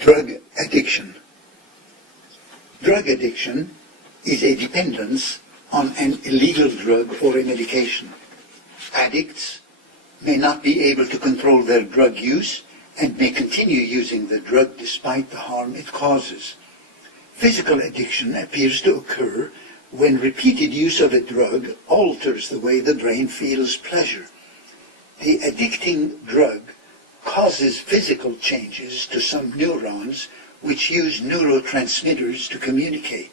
Drug addiction. Drug addiction is a dependence on an illegal drug or a medication. Addicts may not be able to control their drug use and may continue using the drug despite the harm it causes. Physical addiction appears to occur when repeated use of a drug alters the way the brain feels pleasure. The addicting drug causes physical changes to some neurons which use neurotransmitters to communicate.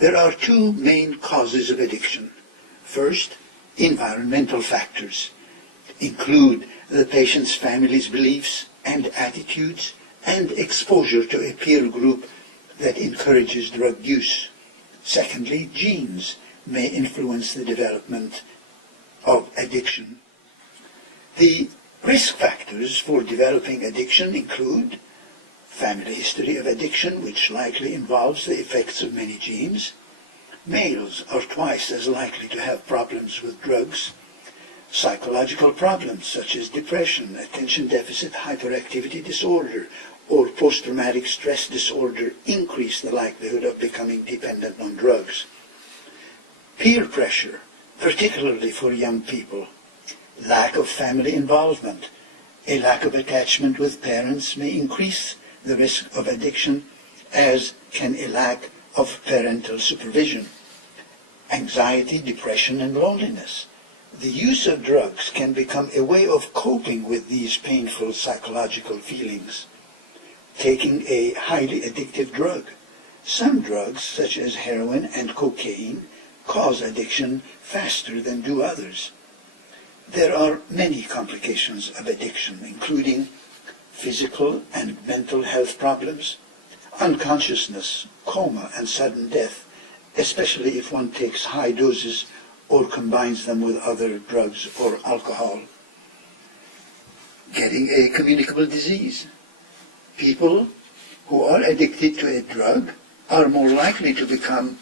There are two main causes of addiction. First, environmental factors include the patient's family's beliefs and attitudes and exposure to a peer group that encourages drug use. Secondly, genes may influence the development of addiction. The risk factors for developing addiction include family history of addiction, which likely involves the effects of many genes. Males are twice as likely to have problems with drugs. Psychological problems such as depression, attention deficit hyperactivity disorder, or post-traumatic stress disorder increase the likelihood of becoming dependent on drugs. Peer pressure, particularly for young people. Lack of family involvement. A lack of attachment with parents may increase the risk of addiction, as can a lack of parental supervision. Anxiety, depression, and loneliness. The use of drugs can become a way of coping with these painful psychological feelings. Taking a highly addictive drug. Some drugs, such as heroin and cocaine, cause addiction faster than do others. There are many complications of addiction, including physical and mental health problems, unconsciousness, coma, and sudden death, especially if one takes high doses or combines them with other drugs or alcohol. Getting a communicable disease. People who are addicted to a drug are more likely to become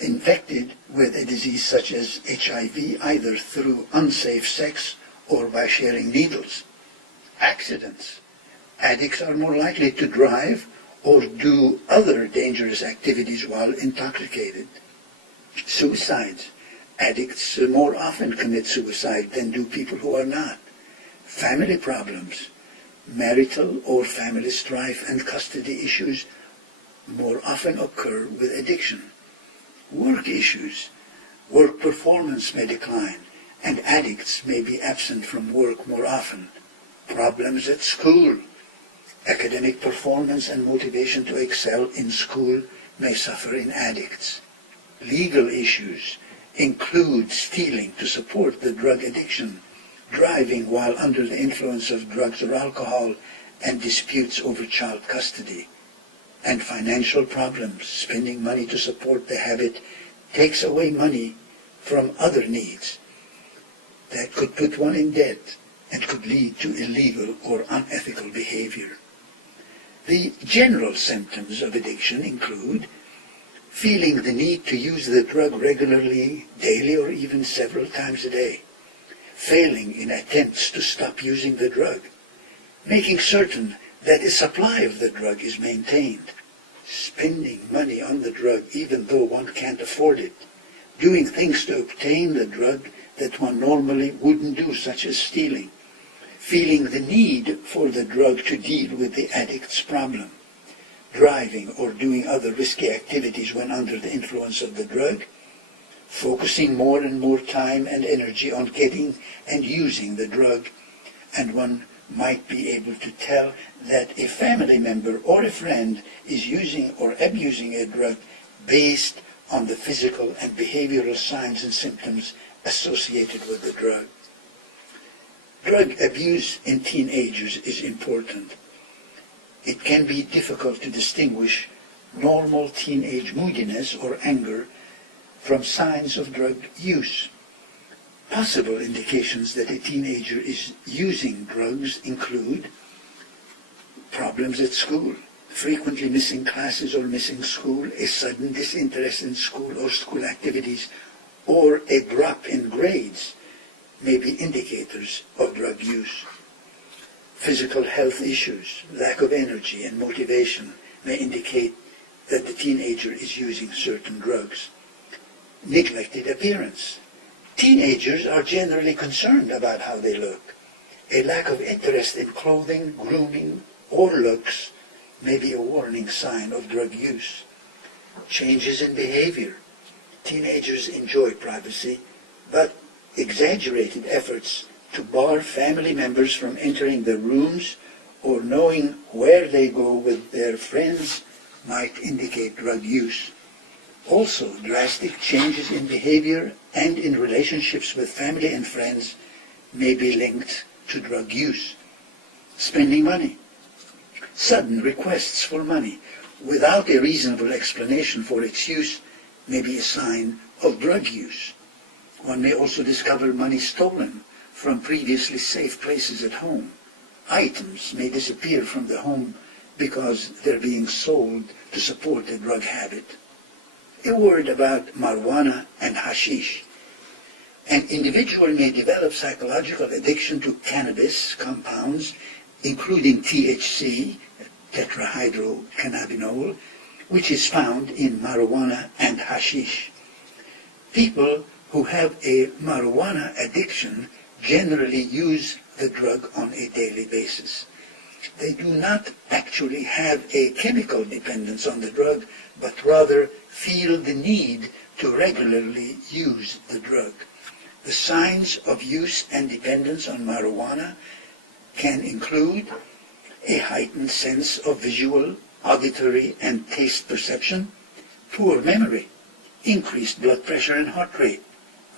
infected with a disease such as HIV, either through unsafe sex or by sharing needles. Accidents. Addicts are more likely to drive or do other dangerous activities while intoxicated. Suicides. Addicts more often commit suicide than do people who are not. Family problems. Marital or family strife and custody issues more often occur with addiction. Work issues. Work performance may decline, and addicts may be absent from work more often. Problems at school. Academic performance and motivation to excel in school may suffer in addicts. Legal issues include stealing to support the drug addiction, driving while under the influence of drugs or alcohol, and disputes over child custody. And financial problems. Spending money to support the habit takes away money from other needs that could put one in debt and could lead to illegal or unethical behavior. The general symptoms of addiction include feeling the need to use the drug regularly, daily, or even several times a day, failing in attempts to stop using the drug, making certain that a supply of the drug is maintained, spending money on the drug even though one can't afford it, doing things to obtain the drug that one normally wouldn't do, such as stealing, feeling the need for the drug to deal with the addict's problem, driving or doing other risky activities when under the influence of the drug, focusing more and more time and energy on getting and using the drug, and one might be able to tell that a family member or a friend is using or abusing a drug based on the physical and behavioral signs and symptoms associated with the drug. Drug abuse in teenagers is important. It can be difficult to distinguish normal teenage moodiness or anger from signs of drug use. Possible indications that a teenager is using drugs include problems at school, frequently missing classes or missing school, a sudden disinterest in school or school activities, or a drop in grades may be indicators of drug use. Physical health issues, lack of energy and motivation may indicate that the teenager is using certain drugs. Neglected appearance. Teenagers are generally concerned about how they look. A lack of interest in clothing, grooming, or looks may be a warning sign of drug use. Changes in behavior. Teenagers enjoy privacy, but exaggerated efforts to bar family members from entering their rooms or knowing where they go with their friends might indicate drug use. Also, drastic changes in behavior and in relationships with family and friends may be linked to drug use. Spending money. Sudden requests for money without a reasonable explanation for its use may be a sign of drug use. One may also discover money stolen from previously safe places at home. Items may disappear from the home because they're being sold to support a drug habit. A word about marijuana and hashish. An individual may develop psychological addiction to cannabis compounds, including THC, tetrahydrocannabinol, which is found in marijuana and hashish. People who have a marijuana addiction generally use the drug on a daily basis. They do not actually have a chemical dependence on the drug, but rather feel the need to regularly use the drug. The signs of use and dependence on marijuana can include a heightened sense of visual, auditory, and taste perception, poor memory, increased blood pressure and heart rate,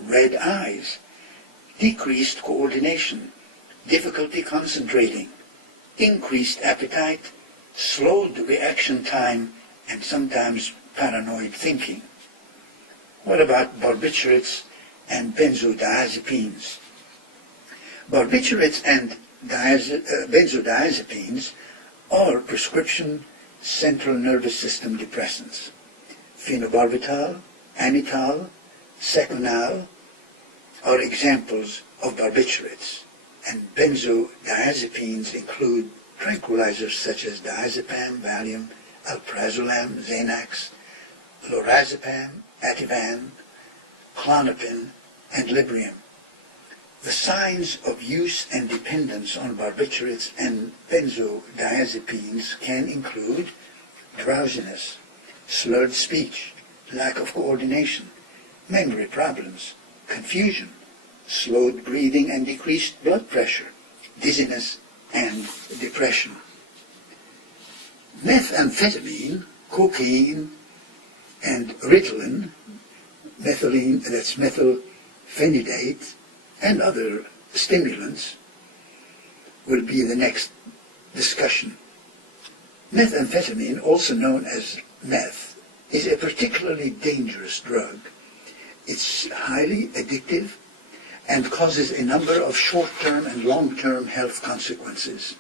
red eyes, decreased coordination, difficulty concentrating, increased appetite, slowed reaction time, and sometimes paranoid thinking. What about barbiturates and benzodiazepines? Barbiturates and benzodiazepines are prescription central nervous system depressants. Phenobarbital, Amital, Seconal are examples of barbiturates, and benzodiazepines include tranquilizers such as diazepam, Valium, alprazolam, Xanax, lorazepam, Ativan, Klonopin, and Librium. The signs of use and dependence on barbiturates and benzodiazepines can include drowsiness, slurred speech, lack of coordination, memory problems, confusion, slowed breathing and decreased blood pressure, dizziness, and depression. Methamphetamine, cocaine, and Ritalin, methylene, that's methylphenidate, and other stimulants will be the next discussion. Methamphetamine, also known as meth, is a particularly dangerous drug. It's highly addictive and causes a number of short-term and long-term health consequences.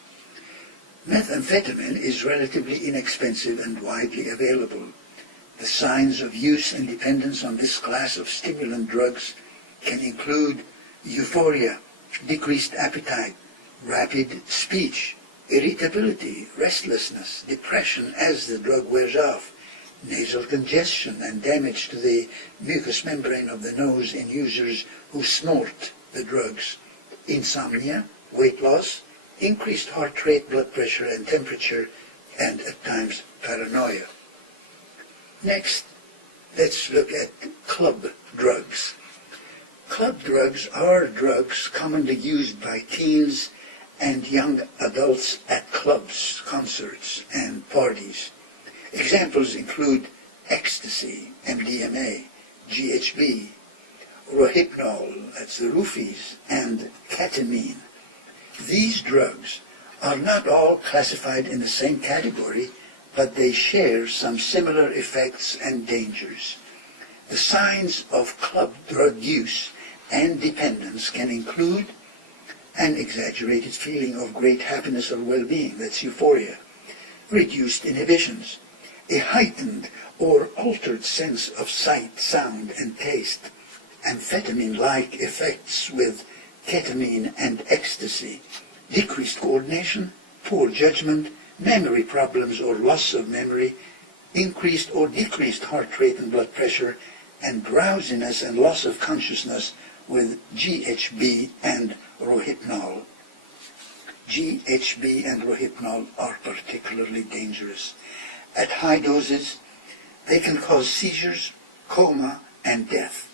Methamphetamine is relatively inexpensive and widely available. The signs of use and dependence on this class of stimulant drugs can include euphoria, decreased appetite, rapid speech, irritability, restlessness, depression as the drug wears off, nasal congestion and damage to the mucous membrane of the nose in users who snort the drugs, insomnia, weight loss, increased heart rate, blood pressure and temperature, and at times paranoia. Next, let's look at club drugs. Club drugs are drugs commonly used by teens and young adults at clubs, concerts, and parties. Examples include ecstasy, MDMA, GHB, Rohypnol, that's the roofies, and ketamine. These drugs are not all classified in the same category, but they share some similar effects and dangers. The signs of club drug use and dependence can include an exaggerated feeling of great happiness or well-being, that's euphoria, reduced inhibitions, a heightened or altered sense of sight, sound, and taste, amphetamine-like effects with ketamine and ecstasy, decreased coordination, poor judgment, memory problems or loss of memory, increased or decreased heart rate and blood pressure, and drowsiness and loss of consciousness with GHB and Rohypnol. GHB and Rohypnol are particularly dangerous. At high doses, they can cause seizures, coma, and death.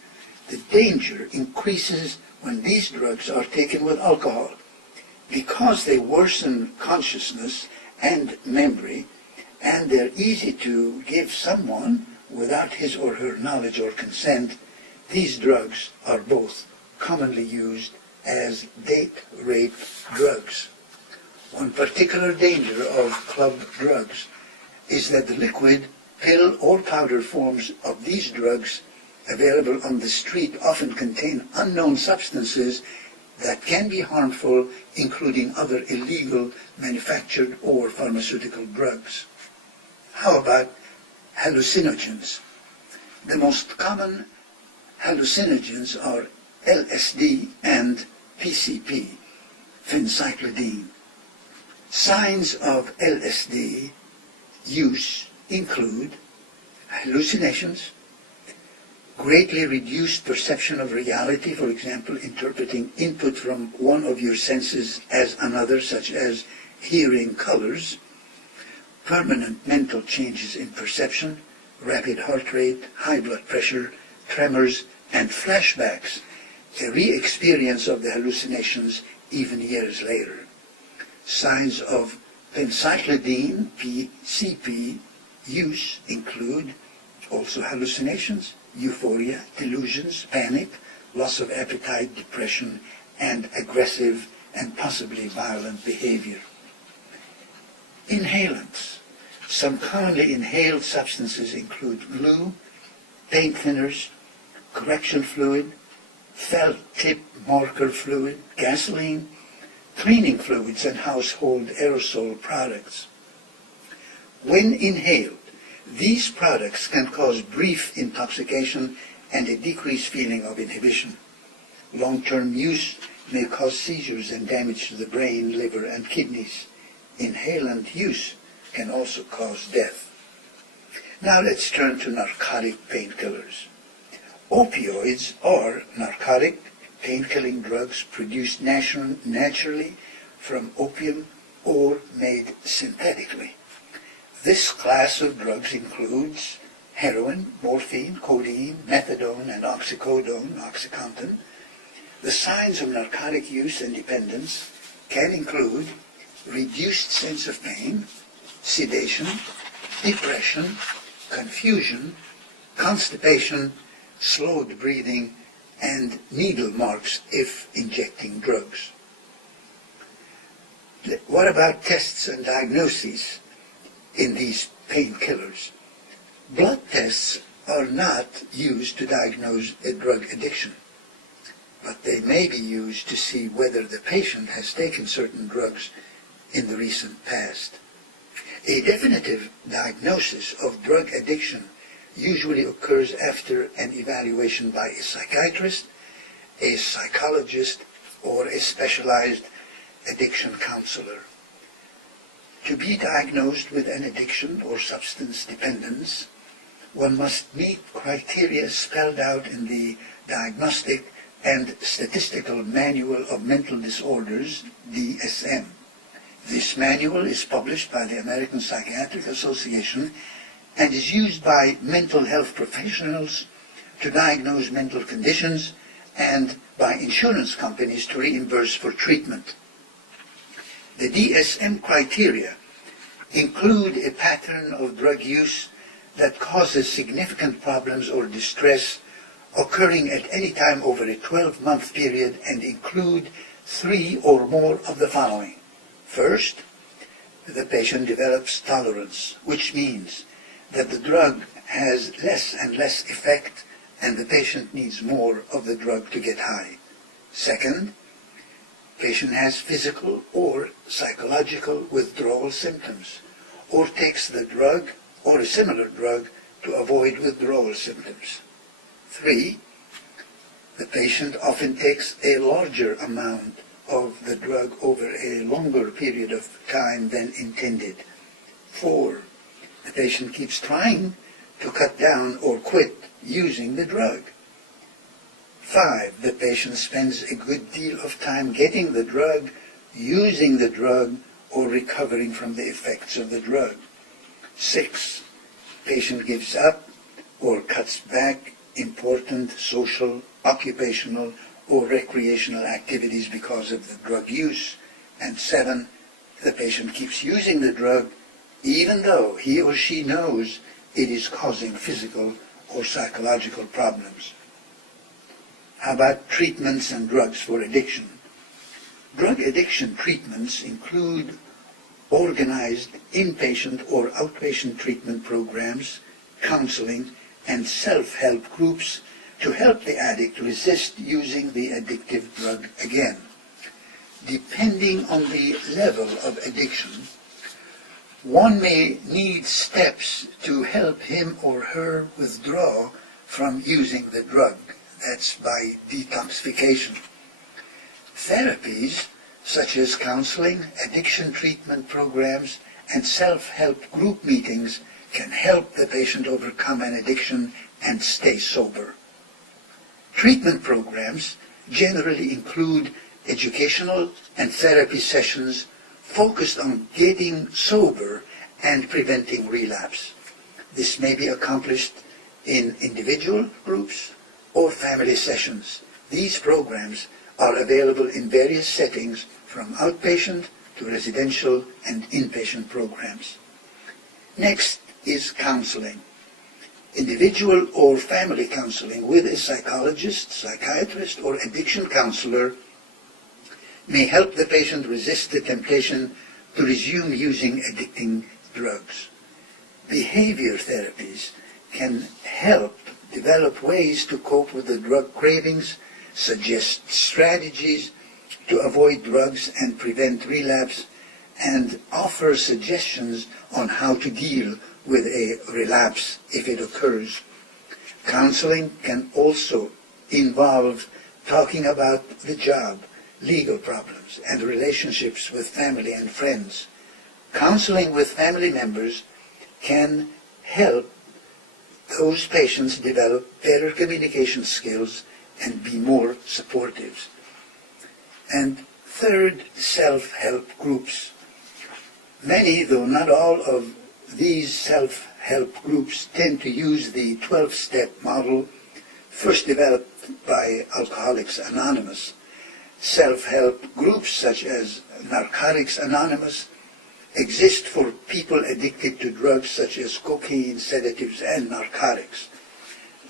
The danger increases when these drugs are taken with alcohol. Because they worsen consciousness and memory, and they're easy to give someone without his or her knowledge or consent, these drugs are both commonly used as date rape drugs. One particular danger of club drugs is that the liquid, pill, or powder forms of these drugs available on the street often contain unknown substances that can be harmful, including other illegal manufactured or pharmaceutical drugs. How about hallucinogens? The most common hallucinogens are LSD and PCP, phencyclidine. Signs of LSD use include hallucinations, greatly reduced perception of reality, for example, interpreting input from one of your senses as another, such as hearing colors, permanent mental changes in perception, rapid heart rate, high blood pressure, tremors, and flashbacks, a re-experience of the hallucinations even years later. Signs of phencyclidine, PCP, use include also hallucinations, euphoria, delusions, panic, loss of appetite, depression, and aggressive and possibly violent behavior. Inhalants. Some commonly inhaled substances include glue, paint thinners, correction fluid, felt tip marker fluid, gasoline, cleaning fluids, and household aerosol products. When inhaled, these products can cause brief intoxication and a decreased feeling of inhibition. Long-term use may cause seizures and damage to the brain, liver, and kidneys. Inhalant use can also cause death. Now let's turn to narcotic painkillers. Opioids are narcotic pain-killing drugs produced naturally from opium or made synthetically. This class of drugs includes heroin, morphine, codeine, methadone, and oxycodone, OxyContin. The signs of narcotic use and dependence can include reduced sense of pain, sedation, depression, confusion, constipation, slowed breathing, and needle marks if injecting drugs. What about tests and diagnoses in these painkillers? Blood tests are not used to diagnose a drug addiction, but they may be used to see whether the patient has taken certain drugs in the recent past. A definitive diagnosis of drug addiction usually occurs after an evaluation by a psychiatrist, a psychologist, or a specialized addiction counselor. To be diagnosed with an addiction or substance dependence, one must meet criteria spelled out in the Diagnostic and Statistical Manual of Mental Disorders, DSM. This manual is published by the American Psychiatric Association and is used by mental health professionals to diagnose mental conditions and by insurance companies to reimburse for treatment. The DSM criteria include a pattern of drug use that causes significant problems or distress occurring at any time over a 12-month period and include 3 or more of the following. First, the patient develops tolerance, which means that the drug has less and less effect and the patient needs more of the drug to get high. Second, patient has physical or psychological withdrawal symptoms or takes the drug or a similar drug to avoid withdrawal symptoms. 3, the patient often takes a larger amount of the drug over a longer period of time than intended. 4, the patient keeps trying to cut down or quit using the drug. 5, the patient spends a good deal of time getting the drug, using the drug, or recovering from the effects of the drug. 6, patient gives up or cuts back important social, occupational, or recreational activities because of the drug use. And 7, the patient keeps using the drug even though he or she knows it is causing physical or psychological problems. How about treatments and drugs for addiction? Drug addiction treatments include organized inpatient or outpatient treatment programs, counseling, and self-help groups to help the addict resist using the addictive drug again. Depending on the level of addiction, one may need steps to help him or her withdraw from using the drug. That's by detoxification. Therapies such as counseling, addiction treatment programs, and self-help group meetings can help the patient overcome an addiction and stay sober. Treatment programs generally include educational and therapy sessions focused on getting sober and preventing relapse. This may be accomplished in individual groups or family sessions. These programs are available in various settings, from outpatient to residential and inpatient programs. Next is counseling. Individual or family counseling with a psychologist, psychiatrist, or addiction counselor may help the patient resist the temptation to resume using addicting drugs. Behavior therapies can help develop ways to cope with the drug cravings, suggest strategies to avoid drugs and prevent relapse, and offer suggestions on how to deal with a relapse if it occurs. Counseling can also involve talking about the job, legal problems, and relationships with family and friends. Counseling with family members can help those patients develop better communication skills and be more supportive. And third, self-help groups. Many, though not all, of these self-help groups tend to use the 12-step model first developed by Alcoholics Anonymous. Self-help groups such as Narcotics Anonymous exist for people addicted to drugs such as cocaine, sedatives, and narcotics.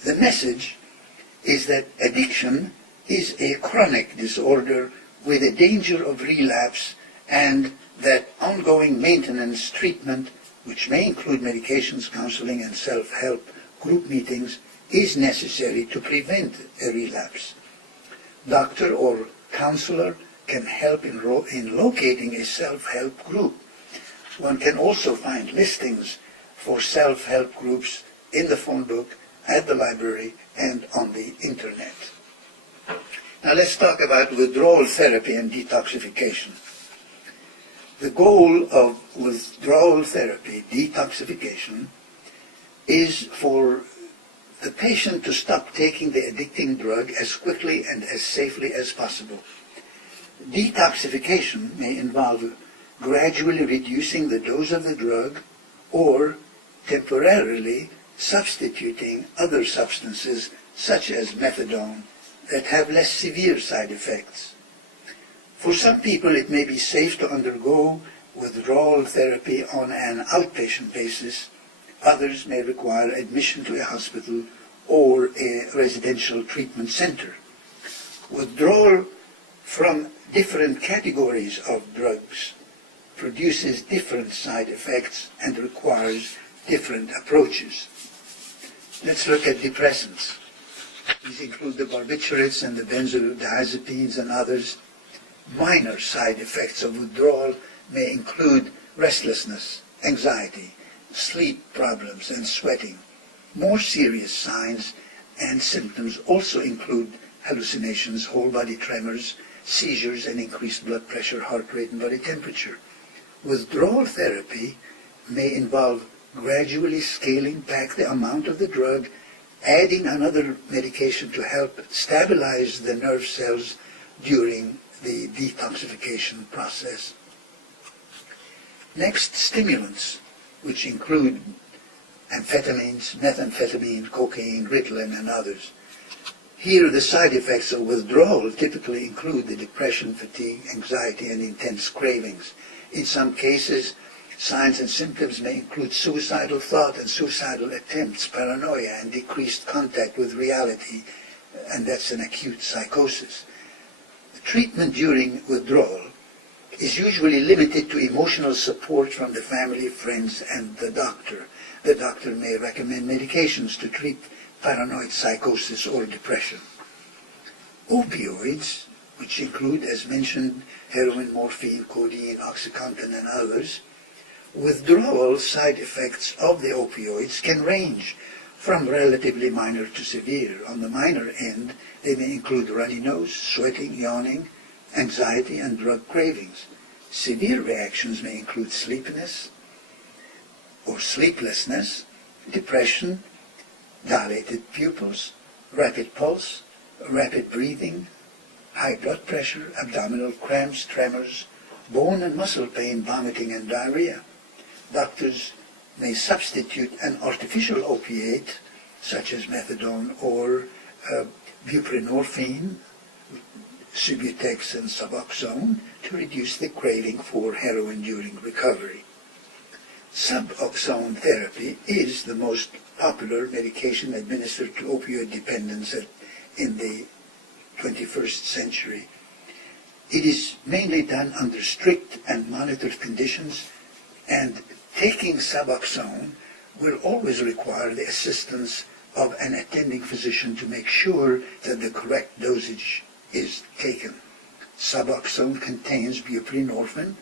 The message is that addiction is a chronic disorder with a danger of relapse, and that ongoing maintenance treatment, which may include medications, counseling, and self-help group meetings, is necessary to prevent a relapse. Doctor or counselor can help in locating a self-help group. One can also find listings for self-help groups in the phone book, at the library, and on the internet. Now let's talk about withdrawal therapy and detoxification. The goal of withdrawal therapy, detoxification, is for the patient to stop taking the addicting drug as quickly and as safely as possible. Detoxification may involve gradually reducing the dose of the drug or temporarily substituting other substances such as methadone that have less severe side effects. For some people, it may be safe to undergo withdrawal therapy on an outpatient basis. Others may require admission to a hospital or a residential treatment center. Withdrawal from different categories of drugs produces different side effects and requires different approaches. Let's look at depressants. These include the barbiturates and the benzodiazepines and others. Minor side effects of withdrawal may include restlessness, anxiety, sleep problems, and sweating. More serious signs and symptoms also include hallucinations, whole body tremors, seizures and increased blood pressure, heart rate, and body temperature. Withdrawal therapy may involve gradually scaling back the amount of the drug, adding another medication to help stabilize the nerve cells during the detoxification process. Next, stimulants, which include amphetamines, methamphetamine, cocaine, Ritalin, and others. Here, the side effects of withdrawal typically include the depression, fatigue, anxiety, and intense cravings. In some cases, signs and symptoms may include suicidal thought and suicidal attempts, paranoia, and decreased contact with reality, and that's an acute psychosis. The treatment during withdrawal is usually limited to emotional support from the family, friends, and the doctor. The doctor may recommend medications to treat paranoid psychosis or depression. Opioids, which include, as mentioned, heroin, morphine, codeine, OxyContin, and others, withdrawal side effects of the opioids can range from relatively minor to severe. On the minor end, they may include runny nose, sweating, yawning, anxiety, and drug cravings. Severe reactions may include sleepiness or sleeplessness, depression, dilated pupils, rapid pulse, rapid breathing, high blood pressure, abdominal cramps, tremors, bone and muscle pain, vomiting, and diarrhea. Doctors may substitute an artificial opiate, such as methadone or buprenorphine, Subutex, and Suboxone, to reduce the craving for heroin during recovery. Suboxone therapy is the most popular medication administered to opioid dependence in the 21st century. It is mainly done under strict and monitored conditions, and taking Suboxone will always require the assistance of an attending physician to make sure that the correct dosage is taken. Suboxone contains buprenorphine,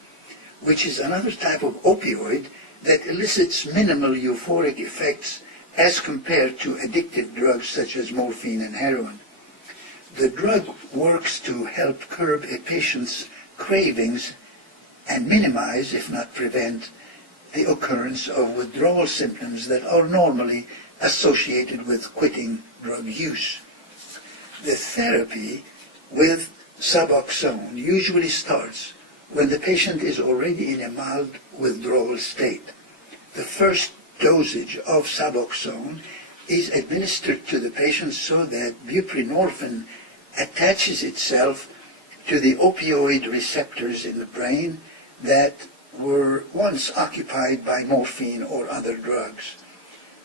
which is another type of opioid that elicits minimal euphoric effects as compared to addictive drugs such as morphine and heroin. The drug works to help curb a patient's cravings and minimize, if not prevent, the occurrence of withdrawal symptoms that are normally associated with quitting drug use. The therapy with Suboxone usually starts when the patient is already in a mild withdrawal state. The first dosage of Suboxone is administered to the patient so that buprenorphine attaches itself to the opioid receptors in the brain that were once occupied by morphine or other drugs.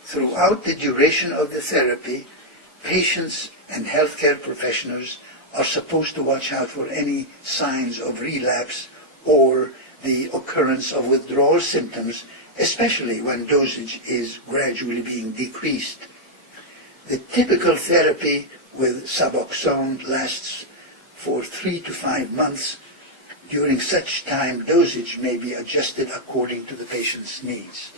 Throughout the duration of the therapy, patients and healthcare professionals are supposed to watch out for any signs of relapse or the occurrence of withdrawal symptoms, especially when dosage is gradually being decreased. The typical therapy with Suboxone lasts for 3 to 5 months. During such time, dosage may be adjusted according to the patient's needs.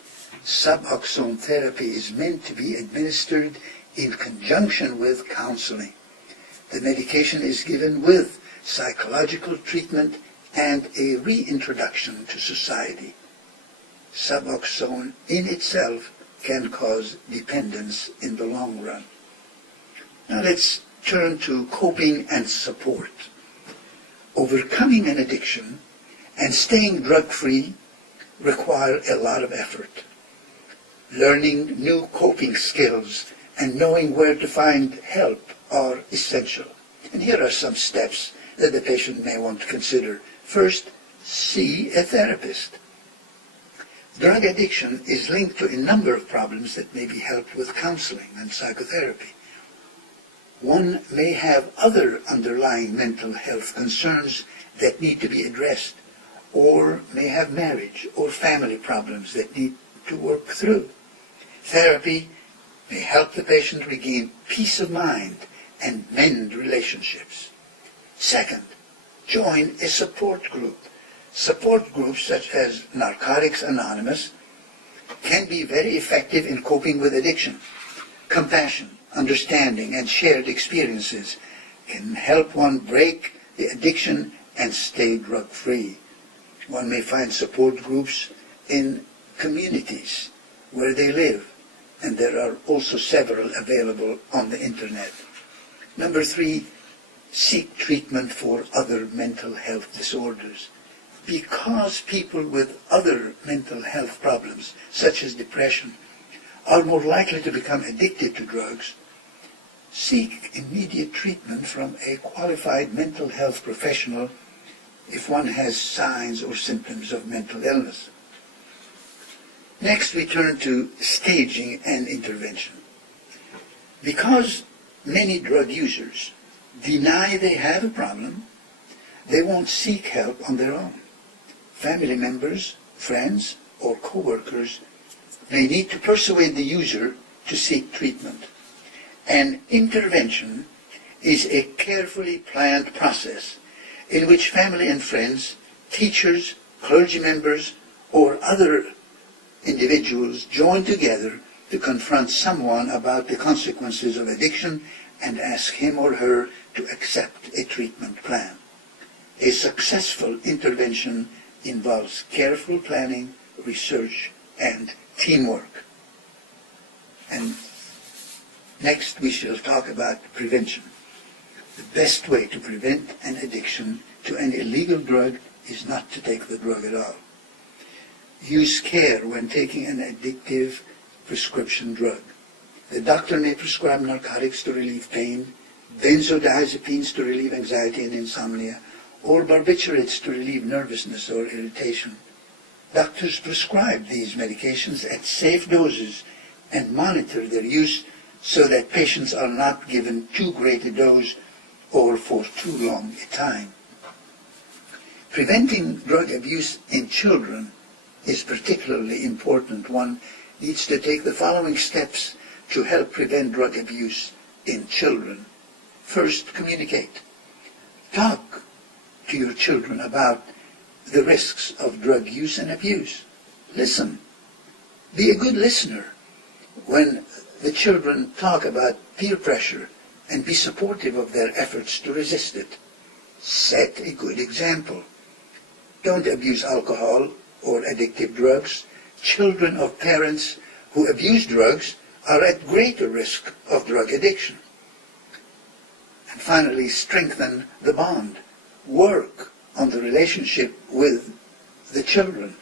Suboxone therapy is meant to be administered in conjunction with counseling. The medication is given with psychological treatment and a reintroduction to society. Suboxone in itself can cause dependence in the long run. Now let's turn to coping and support. Overcoming an addiction and staying drug-free require a lot of effort. Learning new coping skills and knowing where to find help are essential. And here are some steps that the patient may want to consider. First, see a therapist. Drug addiction is linked to a number of problems that may be helped with counseling and psychotherapy. One may have other underlying mental health concerns that need to be addressed, or may have marriage or family problems that need to work through. Therapy may help the patient regain peace of mind and mend relationships. Second, join a support group. Support groups such as Narcotics Anonymous can be very effective in coping with addiction. Compassion, understanding, and shared experiences can help one break the addiction and stay drug-free. One may find support groups in communities where they live, and there are also several available on the internet. Number 3, seek treatment for other mental health disorders. Because people with other mental health problems, such as depression, are more likely to become addicted to drugs, seek immediate treatment from a qualified mental health professional if one has signs or symptoms of mental illness. Next, we turn to staging and intervention. Because many drug users deny they have a problem, they won't seek help on their own. Family members, friends, or co-workers may need to persuade the user to seek treatment. An intervention is a carefully planned process in which family and friends, teachers, clergy members, or other individuals join together to confront someone about the consequences of addiction and ask him or her to accept a treatment plan. A successful intervention involves careful planning, research, and teamwork. And next we shall talk about prevention. The best way to prevent an addiction to an illegal drug is not to take the drug at all. Use care when taking an addictive prescription drug. The doctor may prescribe narcotics to relieve pain, benzodiazepines to relieve anxiety and insomnia, or barbiturates to relieve nervousness or irritation. Doctors prescribe these medications at safe doses and monitor their use so that patients are not given too great a dose or for too long a time. Preventing drug abuse in children is particularly important. One needs to take the following steps to help prevent drug abuse in children. First, communicate. Talk to your children about the risks of drug use and abuse. Listen. Be a good listener when the children talk about peer pressure and be supportive of their efforts to resist it. Set a good example. Don't abuse alcohol or addictive drugs. Children of parents who abuse drugs are at greater risk of drug addiction. And finally, strengthen the bond. Work on the relationship with the children.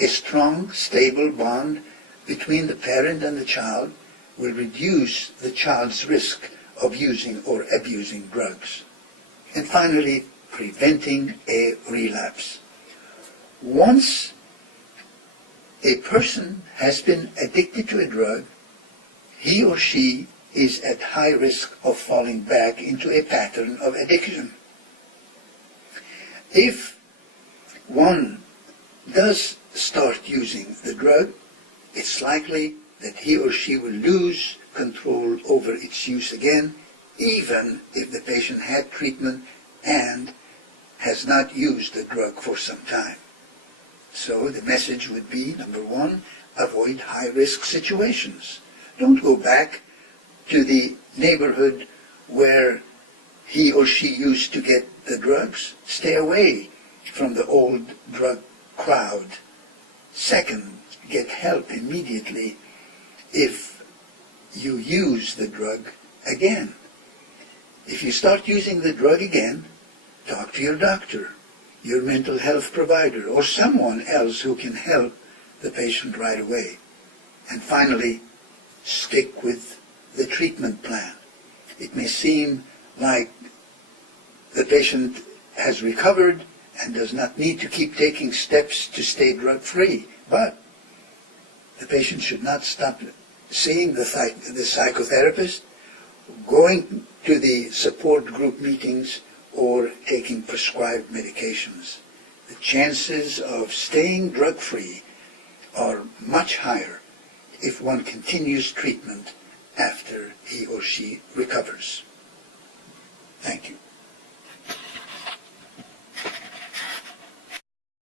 A strong, stable bond between the parent and the child will reduce the child's risk of using or abusing drugs. And finally, preventing a relapse. Once a person has been addicted to a drug, he or she is at high risk of falling back into a pattern of addiction. If one does start using the drug, it's likely that he or she will lose control over its use again, even if the patient had treatment and has not used the drug for some time. So the message would be, number 1, avoid high-risk situations. Don't go back to the neighborhood where he or she used to get the drugs. Stay away from the old drug crowd. Second, get help immediately if you use the drug again. If you start using the drug again, talk to your doctor, your mental health provider, or someone else who can help the patient right away. And finally, stick with the treatment plan. It may seem like the patient has recovered and does not need to keep taking steps to stay drug-free, but the patient should not stop seeing the psychotherapist, going to the support group meetings, or taking prescribed medications. The chances of staying drug-free are much higher if one continues treatment after he or she recovers. Thank you.